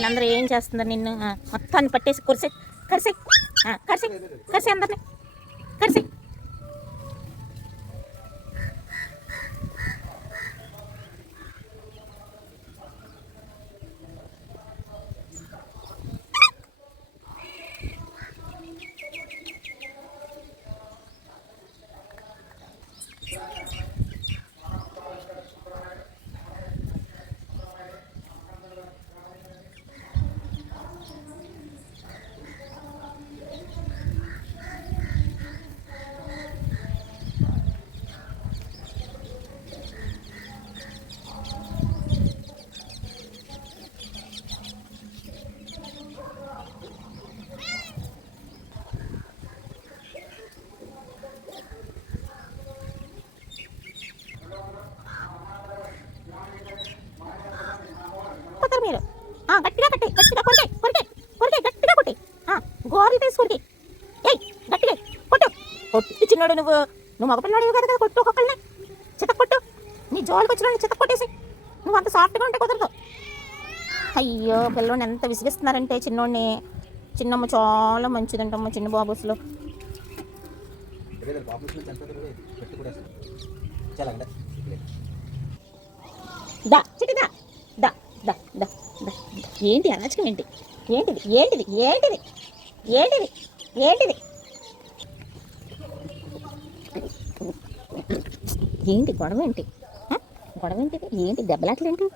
వీళ్ళందరూ ఏం చేస్తున్నారు? నిన్ను మొత్తాన్ని పట్టేసి కరిసే కరిసే కరిసే కరిసే అందరినీ కరిసే. మీరు గట్టిగా కట్టి గట్టిగా కొరికే కొరికే కొరికే గట్టిగా కొట్టి గోర్లు తీసి కొరికి. ఏయ్ గట్టిగా కొట్టు కొట్టి. చిన్నోడు నువ్వు మగపిల్లాడు కదా కొట్టు ఒక్కొక్కరిని చితక్ కొట్టు. నీ జోలికి వచ్చిన చితక్ కొట్టేసి. నువ్వు అంత సాఫ్ట్గా ఉంటే కుదరదు. అయ్యో పిల్లోడిని ఎంత విసిగిస్తున్నారంటే చిన్నోడిని. చిన్నమ్మ చాలా మంచిదంటమ్మ చిన్న బాబుస్లో. దా చిటి దా దా దా దా దా. ఏంటి అరాచకం? ఏంటి ఏంటిది ఏంటిది ఏంటిది ఏంటిది ఏంటిది ఏంటి గొడవ? ఏంటి గొడవ? ఏంటిది ఏంటి దెబ్బలాట్లేంటి?